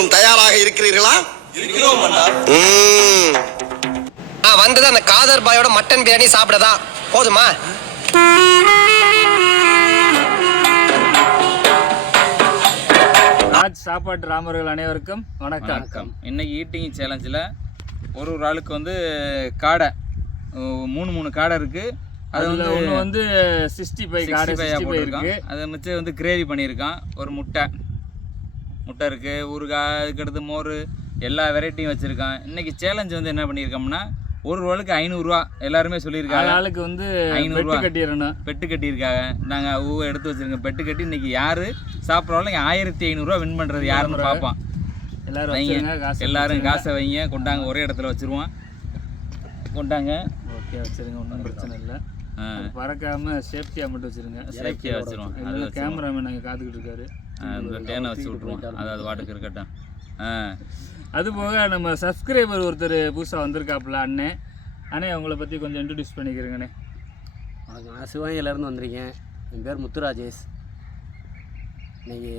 எல்லோரும் தயாராக இருக்கிறீர்களா? இருக்கிறோம் அண்ணா. வந்தது அந்த காதர் பாயோட மட்டன் பிரியாணி சாப்பிடதா போதுமா? ராஜ் சாப்பாட்டு ராமர்கள் அனைவருக்கும் வணக்கம். இன்னைக்கு ஈட்டிங் சேலஞ்சில் ஒரு ஆளுக்கு வந்து காடை மூணு காடை இருக்கு. அது வந்து 65 காடை போட்டிருக்கான். அதை மிச்சம் வந்து கிரேவி பண்ணியிருக்கான். ஒரு முட்டை இருக்கு, ஊறுகாய், அதுக்கடுத்து மோர், எல்லா வெரைட்டியும் வச்சிருக்கான். இன்னைக்கு சேலஞ்ச் வந்து என்ன பண்ணியிருக்கோம்னா ஒரு ஆளுக்கு 500 ரூபா எல்லாருமே சொல்லியிருக்காங்க. ஆளுக்கு வந்து 500 ரூபா பெட்டு கட்டியிருக்காங்க. நாங்கள் எடுத்து வச்சிருக்கோம் பெட்டு கட்டி. இன்னைக்கு யாரு சாப்பிட்றாலும் 1500 ரூபா வின் பண்ணுறது யாருன்னு பார்ப்போம். எல்லாரும் காசை வைங்க, கொண்டாங்க, ஒரே இடத்துல வச்சிருவோம். கொண்டாங்க, ஓகே வச்சிருங்க, ஒன்றும் பிரச்சனை இல்லை. பறக்காம சேஃப்டியாக மட்டும் வச்சிருங்க. சேஃப்டியாக வச்சிருவோம். அது கேமராமேன் நாங்கள் காத்துக்கிட்டு இருக்காரு. அந்த தேனை வச்சு விட்ருவோம், அதாவது வாட்டுக்கு இருக்கட்டும். அது போக நம்ம சப்ஸ்கிரைபர் ஒருத்தர் புதுசாக வந்திருக்காப்புல அண்ணே உங்களை பற்றி கொஞ்சம் இன்ட்ரடியூஸ் பண்ணிக்கிறேங்கண்ணே. வணக்கம், நான் சிவகங்கையிலேருந்து வந்திருக்கேன். என் பேர் முத்துராஜேஷ். இன்றைக்கி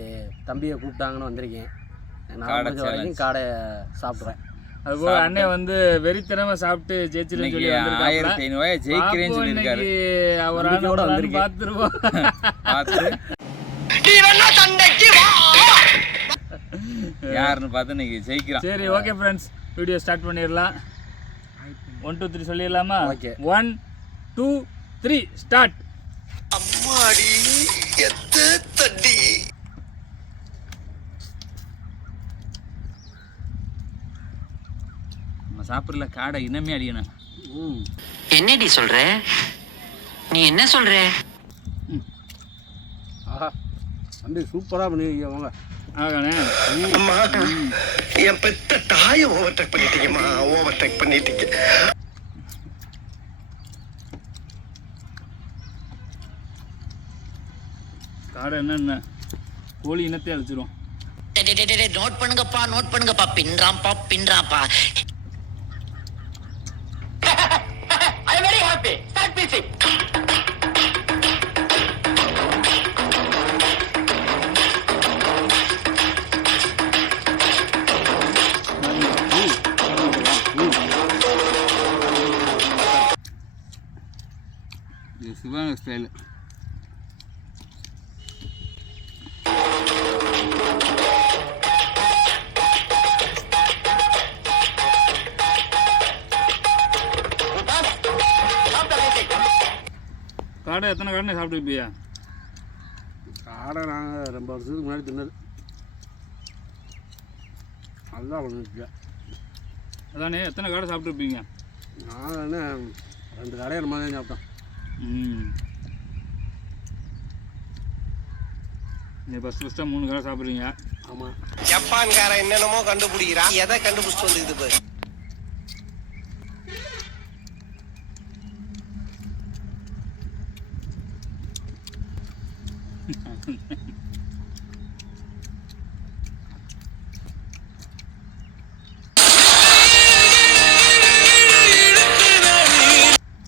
தம்பியை கூப்பிட்டாங்கன்னு வந்திருக்கேன். நான் முடிஞ்ச வரைக்கும் காடை சாப்பிட்றேன். அதுபோக அண்ணே வந்து வெறித்தனமா சாப்பிட்டு ஜெயிச்சிருன்னு சொல்லி 1500 ஜெயிக்கிறேன்னு சொல்லியிருக்காரு. அவரோட வந்திருக்கேன், பார்த்துருவோம். யாருன்னு பார்த்து இன்னைக்கு ஜெயிக்கிறான். சரி, ஓகே ஃப்ரெண்ட்ஸ், வீடியோ ஸ்டார்ட் பண்ணிடலாம். 1 2 3 சொல்லிடலாமா? Okay, 1 2 3 start. அம்மாடி எத்த தட்டி. நம்ம சாப்பிடல காடை இனமே அடியணும். என்னடி சொல்ற? நீ என்ன சொல்ற? ஆஹா, தம்பி சூப்பராக பண்ணிருக்கீங்க. வாங்க. அம்மா, என் பெத்த தாயை ஓவர்டேக் பண்ணிட்டீங்கம்மா, ஓவர்டேக் பண்ணிட்டீங்க. காடை என்ன கோழி இனத்தை அழிச்சிரும். நோட் பண்ணுங்கப்பா, பின்றாப்பா. ஐ அம் வெரி ஹாப்பி. ஸ்டார்ட் பீசிங். இது சிவகங்கை ஸ்டைலு. காடை எத்தனை காடை சாப்பிட்டுருப்பியா? காடை நாங்கள் 2 வருஷத்துக்கு முன்னாடி தின்னது. அதுதான் பண்ணிருக்கேன். அதானே, எத்தனை காடை சாப்பிட்ருப்பீங்க? நான் என்ன 2 காடையை நம்ம தான் சாப்பிட்டோம். நீ ஃபஸ்ட்டாக 3 காடை சாப்பிட்றீங்க. ஆமாம், ஜப்பான்காரன் என்னென்னமோ கண்டுபிடிக்கிறான். எதை கண்டுபிடிச்சிட்டு வந்து இது பாரு.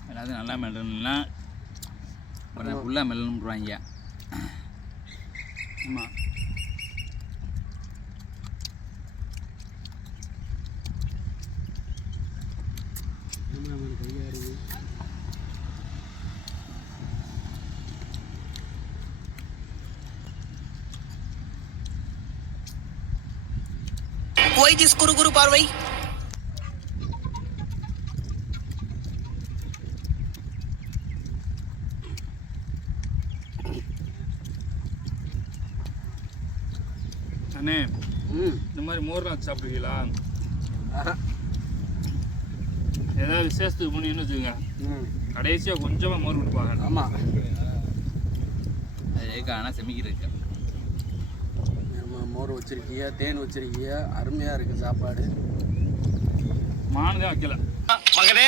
எல்லாத்தையும் நல்லா மெல்லணும்னா ஃபுல்லாக மெல்லணும்ன்றாங்க. ஆமாம், Why this குரு பார்வை? அண்ணே இந்த மாதிரி மோர்லாம் வச்சு சாப்பிடுவீங்களா? ஏதாவது விசேஷத்துக்கு போனீங்கன்னு வச்சுக்கோங்க, கடைசியாக கொஞ்சமாக மோர் கொடுப்பாங்க. ஆமாம், அது ஆனால் செமிக்கிறதுக்கு மோர் வச்சிருக்கீங்க, தேன் வச்சிருக்கீங்க, அருமையாக இருக்குது சாப்பாடு. மானதே வைக்கல. மகனே,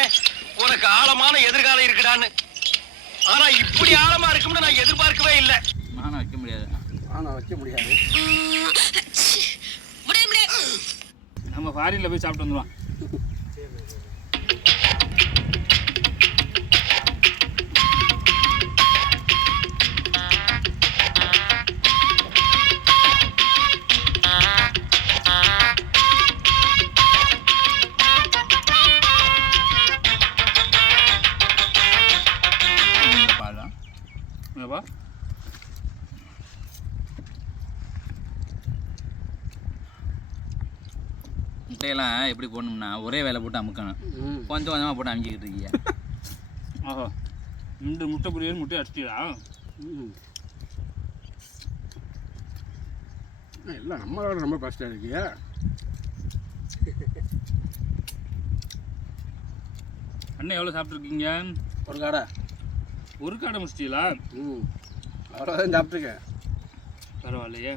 உனக்கு ஆழமான எதிர்காலம் இருக்குடான்னு. ஆனா இப்படி ஆழமா இருக்கும்னு நான் எதிர்பார்க்கவே இல்லை. மானம் வைக்க முடியாது. ஆனால் வைக்க முடியாது. நம்ம ஃபாரின்ல போய் சாப்பிட்டு வந்துடுவோம். முட்டையெல்லாம் எப்படி போடணும்னா ஒரே வேலை போட்டு அமுக்கணும். கொஞ்சம் கொஞ்சமாக போட்டு அமுக்கிக்கிட்டு இருக்கீங்க. ஆஹா 2 முட்டை பொரியல் முட்டை அடிச்சிட்டா. இல்லை நம்மளோட ரொம்ப ஃபஸ்ட்டாக இருக்கியா. அண்ணன் எவ்வளோ சாப்பிட்ருக்கீங்க? ஒரு காடை ஒரு காடை முடிச்சிட்டீங்களா? அவ்வளோதான் சாப்பிட்ருக்கேன். பரவாயில்லையே.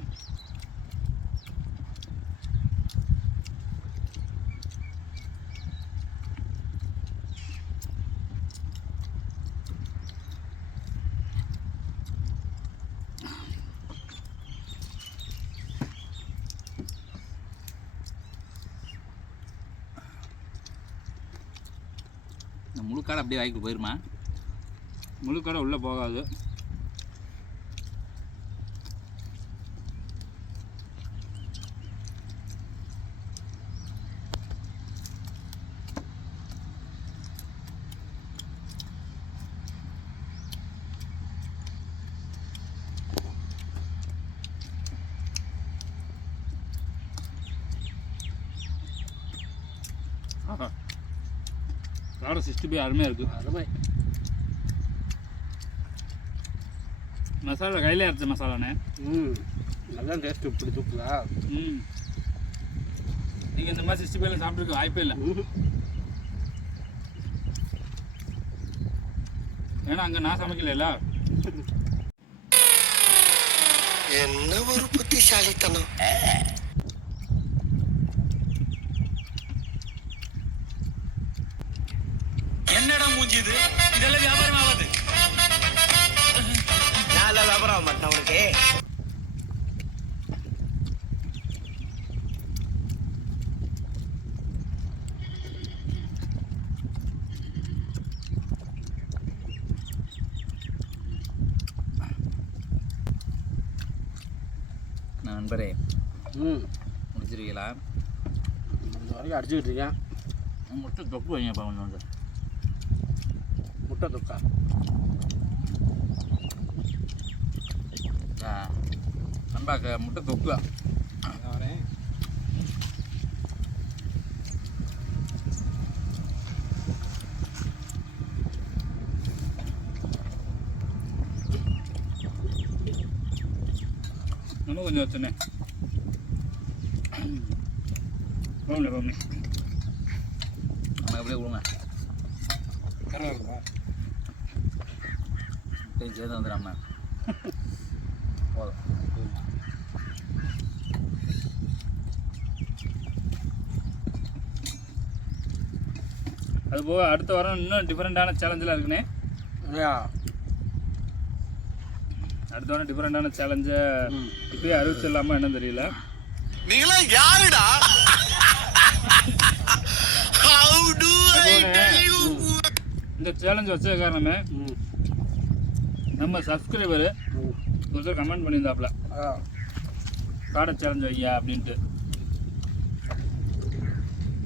இந்த முழுக்காடை அப்படியே வாய்க்கு போயிருமா? முழு கடை உள்ளே போகாது. ஆஹா காடை 65 அருமையாக இருக்குது. அருமை. மசாலா கையில் அரைச்ச மசாலாண்ணே. நல்லா டேஸ்ட்டு இப்படி தூக்குதா. நீங்கள் இந்த மாதிரி 65 சாப்பிட்ருக்க வாய்ப்பே இல்லை. ஏன்னா அங்கே நான் சமைக்கல. என்ன ஒரு புத்திசாலித்தனம். என்னடா மூஞ்சி இது? இதெல்லாம் வியாபாரம் ஆகாது. நான் வியாபாரம் மாட்டேன் உனக்கு. நண்பரே முடிச்சிருக்கீங்களா? இந்த வரைக்கும் அடிச்சுக்கிட்டு இருக்கேன். முட்டை தொப்பு வைங்கப்பா கொஞ்சம் வந்து. முட்டை தொக்கா நண்பாக்க முட்டை தொக்கு. வரேன். நம்ம கொஞ்சம் வச்சுனே போகல போகல நம்ம எப்படியே கொடுங்க. கரெக்டாக இருக்குதா. சேர்ந்து வந்துடாம போதும். அது போக அடுத்த வாரம் இன்னும் டிஃப்ரெண்ட்டான சேலஞ்செலாம் இருக்குண்ணே. அடுத்த வாரம் டிஃப்ரெண்ட்டான சேலஞ்சை இப்போயே அறிவிச்சிடலாமா என்னன்னு தெரியல. நீங்களாம் யாருடா? இந்த சேலஞ்ச் வச்ச காரணமே நம்ம சப்ஸ்கிரைபரு ஒருத்தர் கமெண்ட் பண்ணியிருந்தாப்புல காடை சேலஞ்ச் வையா அப்படின்ட்டு.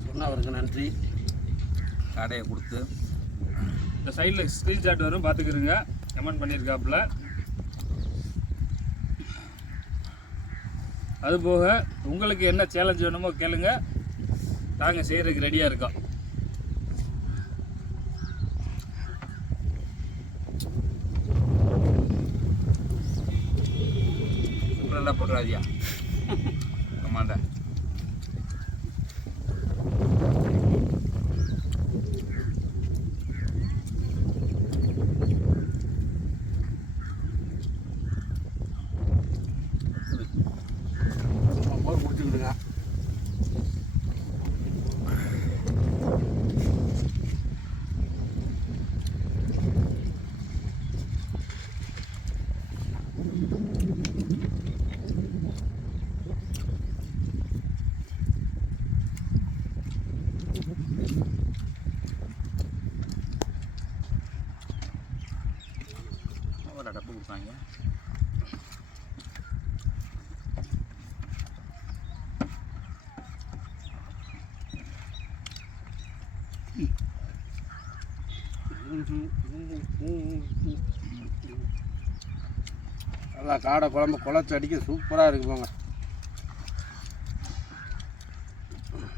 சொன்னால் அவருக்கு நன்றி. காடையை கொடுத்து இந்த சைடில் ஸ்க்ரீன்ஷாட் வரும் பார்த்துக்கிறங்க. கமெண்ட் பண்ணியிருக்காப்புல. அதுபோக உங்களுக்கு என்ன சேலஞ்ச் வேணுமோ கேளுங்க, நாங்கள் செய்கிறதுக்கு ரெடியாக இருக்கோம். சூப்பரெல்லாம் போட்டுறாதியா ஆமாண்டா. முடிச்சுக்கிடுங்க. டப்பு கொடுத்தாங்க. நல்லா காடை குழம்பு குழச்சி அடிக்க சூப்பராக இருக்கு போங்க.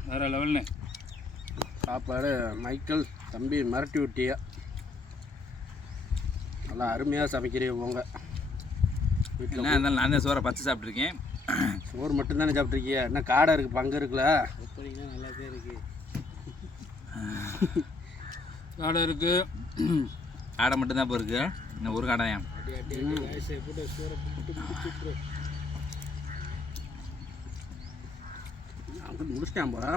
வேறு லெவல்னு. சாப்பாடு மைக்கேல் தம்பி மிரட்டி விட்டியா, நல்லா அருமையாக சமைக்கிறீங்க போங்க. வீட்டில் என்ன இருந்தாலும் நான் தான் சோறை பச்சை சாப்பிட்ருக்கேன். சோறு மட்டும்தானே சாப்பிட்ருக்கியா? என்ன காடை இருக்குது, பங்கு இருக்குல்ல? எப்படின்னா நல்லாதான் இருக்குது. காடை இருக்குது, காடை மட்டும்தான் இப்போ இருக்குது. இன்னும் ஒரு காடை தான். அங்கே முடிச்சிட்டேன் போகிறா.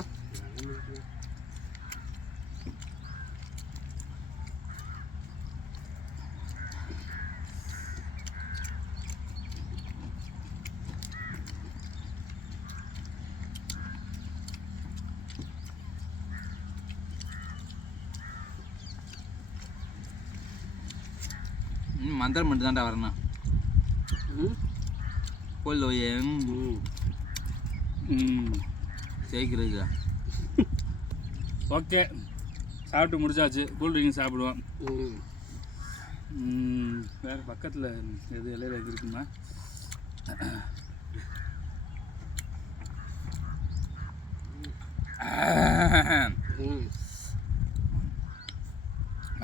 மந்திரம் மட்டும் தான்டா வரணும். கோயில் ஓயே ஜெயிக்கிறதுக்கா. ஓகே, சாப்பிட்டு முடிச்சாச்சு. கூல் ட்ரிங்க் சாப்பிடுவோம். வேறு பக்கத்தில் எது இலையில எது இருக்குமா?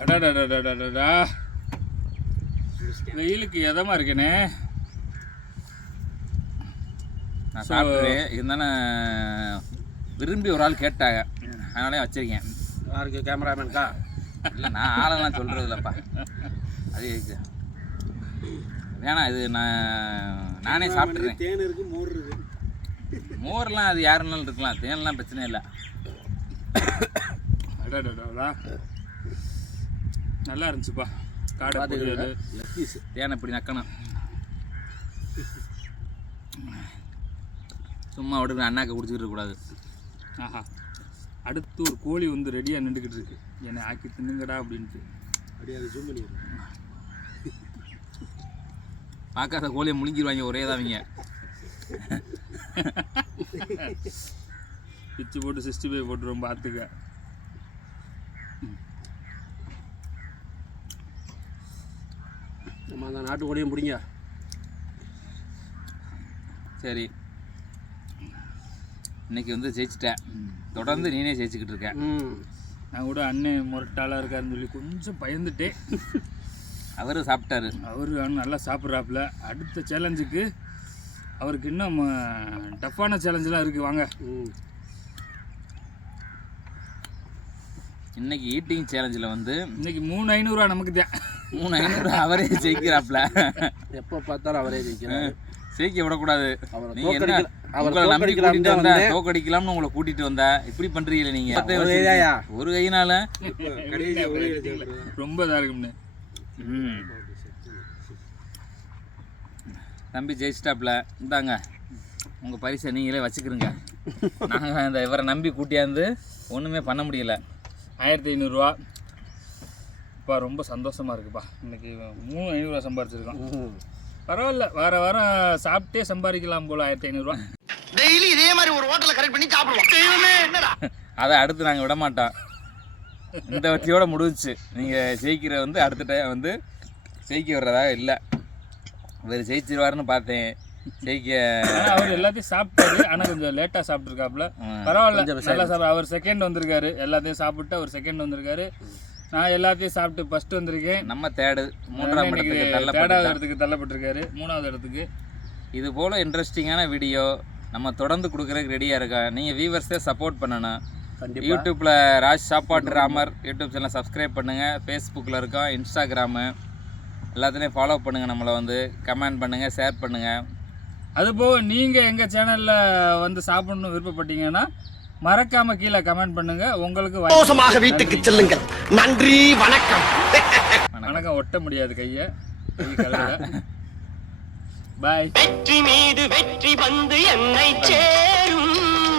அடாடாடாடாடாடா, வெயிலுக்கு எதமாக இருக்கேனே. நான் சாப்பிட்றேன் இருந்தாலும் விரும்பி ஒரு ஆள் கேட்டாங்க, அதனாலே வச்சுருக்கேன். யாருக்கு? கேமராமேனுக்கா? இல்லை, நான் ஆளெல்லாம் சொல்கிறது இல்லைப்பா. அது வேணாம், இது நானே சாப்பிட்றேன். தேன் இருக்குது, மோர் இருக்குது. மோர்லாம் அது யாருனாலும் இருக்கலாம், தேன்லாம் பிரச்சனை இல்லை. அடாடாடா, நல்லா இருந்துச்சுப்பா. காடை பொரியல், தேனை இப்படி நக்கணும். சும்மா விட்டு அண்ணாக்க குடிச்சிக்கிட்டு இருக்கக்கூடாது. ஆஹா, அடுத்து ஒரு கோழி வந்து ரெடியாக நின்றுக்கிட்டு இருக்கு, என்னை ஆக்கி தின்னுங்கடா அப்படின்ட்டு. அப்படியே அதை ஜூம் பண்ணிடுறேன். பார்க்காத கோழியை முழுங்கிடுவாங்க ஒரே தாவங்க. பிச்சு போட்டு 65 போட்டுருவோம் பார்த்துக்க. நம்ம அந்த நாட்டுக்கோழியும் பிடிங்க. சரி, இன்னைக்கு வந்து ஜெயிச்சிட்டேன். தொடர்ந்து நீனே ஜெயிச்சுக்கிட்டு இருக்கேன். நான் கூட அண்ணன் முரட்டாளாக இருக்காருன்னு சொல்லி கொஞ்சம் பயந்துட்டேன். அவரும் சாப்பிட்டாரு. அவர் நல்லா சாப்பிட்றாப்புல. அடுத்த சேலஞ்சுக்கு அவருக்கு இன்னும் டஃப்பான சேலஞ்செலாம் இருக்குது. வாங்க, இன்னைக்கு ஈட்டிங் சேலஞ்சில் வந்து இன்னைக்கு 3500 நமக்கு தான். 3500 அவரே ஜெயிக்கிறாப்புல. எப்போ பார்த்தாலும் அவரே ஜெயிக்கிறாரு. ஜெயிக்க விடக்கூடாது. அவரை உங்களை நம்பி கூட்டிட்டு வந்தா, தோக்கடிக்கலாம்னு உங்களை கூட்டிட்டு வந்தா இப்படி பண்றீங்களே நீங்க. ஒரு கையினால ரொம்ப இதாக இருக்கும்னு. தம்பி ஜெயிச்சிட்டாப்புல. இந்தாங்க உங்கள் பரிசை நீங்களே வச்சுக்கிறீங்க. நாங்கள் இந்த இவரை நம்பி கூட்டியாந்து ஒன்றுமே பண்ண முடியல. 1500 இப்போ ரொம்ப சந்தோஷமாக இருக்குப்பா. இன்றைக்கி 3500 சம்பாரிச்சிருக்கோம். பரவாயில்ல, வாரம் சாப்பிட்டே சம்பாதிக்கலாம் போல். 1500 டெய்லி இதே மாதிரி ஒரு ஹோட்டல்ல கரெக்ட் பண்ணி சாப்பிடுவோம். தெய்வமே, என்னடா அதை அடுத்து நாங்கள் விட மாட்டோம். இந்த வட்டியோட முடிஞ்சிச்சு. நீங்கள் ஜெயிக்கிற வந்து அடுத்த டைம் வந்து ஜெயிக்க வர்றதா இல்லை. இவர் ஜெயிச்சிருவாருன்னு பார்த்தேன். ஜெயிக்க அவர் எல்லாத்தையும் சாப்பிட்டாரு, ஆனால் கொஞ்சம் லேட்டாக சாப்பிட்ருக்காப்புல. பரவாயில்ல, நல்லா சாப்பிட. அவர் செகண்ட் வந்திருக்காரு. எல்லாத்தையும் சாப்பிட்டு அவர் செகண்ட் வந்திருக்காரு. நான் எல்லாத்தையும் சாப்பிட்டு ஃபர்ஸ்ட் வந்திருக்கேன். நம்ம தேர்டாவது இடத்துக்கு தள்ளப்பட்டிருக்காரு. 3வது இடத்துக்கு. இது போல் இன்ட்ரெஸ்டிங்கான வீடியோ நம்ம தொடர்ந்து கொடுக்குறதுக்கு ரெடியாக இருக்கோம். நீங்கள் வியூவர்ஸே சப்போர்ட் பண்ணணும். யூடியூப்பில் ராஜ் சாப்பாட்டு ராமர் யூடியூப் சேனல் சப்ஸ்கிரைப் பண்ணுங்கள். ஃபேஸ்புக்கில் இருக்கோம், இன்ஸ்டாகிராமு எல்லாத்துலேயும் ஃபாலோ பண்ணுங்கள். நம்மளை வந்து கமெண்ட் பண்ணுங்கள், ஷேர் பண்ணுங்கள். அதுபோக நீங்கள் எங்கள் சேனலில் வந்து சாப்பிடணும்னு விருப்பப்பட்டீங்கன்னா மறக்காம கீழே கமெண்ட் பண்ணுங்க. உங்களுக்கு சந்தோஷமாக வீட்டுக்கு செல்லுங்கள். நன்றி, வணக்கம். வணக்கம். ஒட்ட முடியாது கையை. பாய். வெற்றி மீது வெற்றி வந்து என்னை சேரும்.